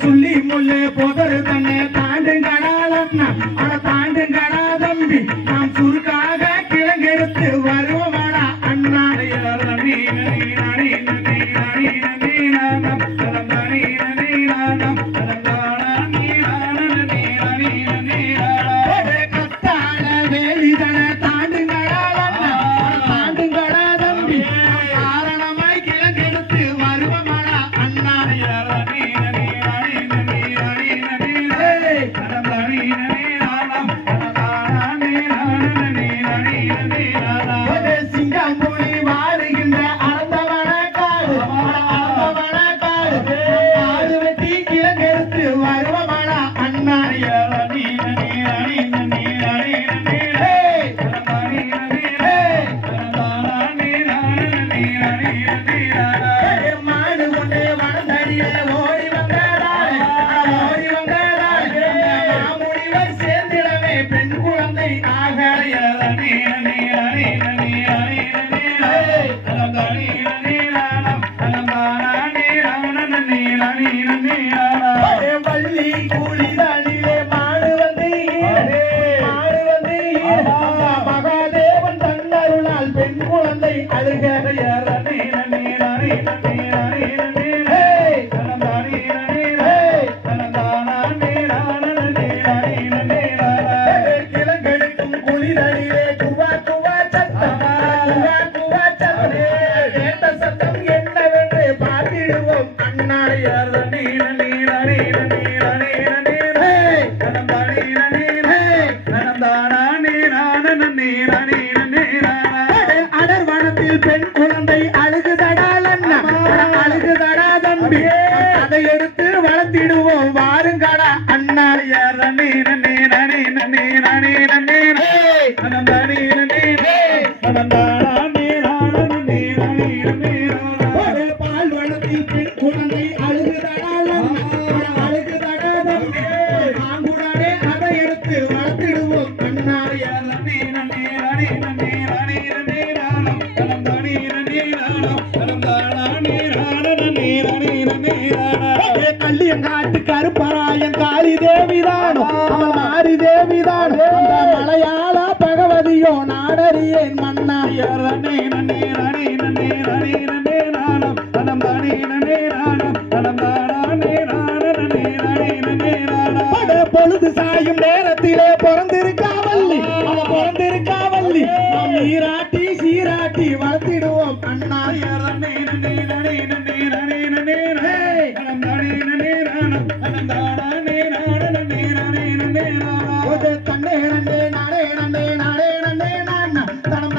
சொல்லி முள்ளே போதரு தன்னை தாண்டுங்கடா தாண்டுங்கடா தம்பி நாம் சுருக்காக கிழங்கெடுத்து வருவோமாடா அண்ணா கத்தாழ வேலிதனை தாண்டுங்கடா தாண்டுங்கடா தம்பி காரணமாய் கிழங்கெடுத்து வருவோமாடா அண்ணா சிங்கம்புலி வாழுகின்ற அறந்தவன காடு காடு வெட்டி கிழங்கெடுத்து வருவமாடா அண்ணா மாடு கொண்டு வளர்ந்தடியே ஓடி வந்தாரு மாமுடிவர் சேர்ந்திடவே பெண் குழந்தை ஆக வள்ளி கூலிதானிலே மாடு வந்து மகாதேவன் தன்னருளால் பெண் குழந்தை அழுக கிழங்கெடுக்கும் குளிரடிலே குவா குவா சத்தம் கேட்ட சத்தம் என்னவென்று பார்த்திடுவோம் அண்ணாடியார் அடர்வனத்தில் பெண் குழந்தை அழுகுதடா தம்பி அதை எடுத்து வளர்த்திடுவோம் வாருங்கடா அண்ணாடியார் பால்வனத்தில் பெண் குழந்தை அழுகுதடா தம்பி ஆங்குடனே அதை எடுத்து வளர்த்திடுவோம் அண்ணாடியார் கள்ளியங்காட்டு கருப்பராயன் காளி தேவிதானோ அவள் மாறி தேவிதானோ அந்த மலையாள பகவதியோ நாடறியேன் மன்னா பொழுது சாயும் நேரத்திலே பிறந்திருக்காவல்லி நாம் நீராட்டி சீராட்டி வளர்த்திடுவோம் அண்ணா தனம்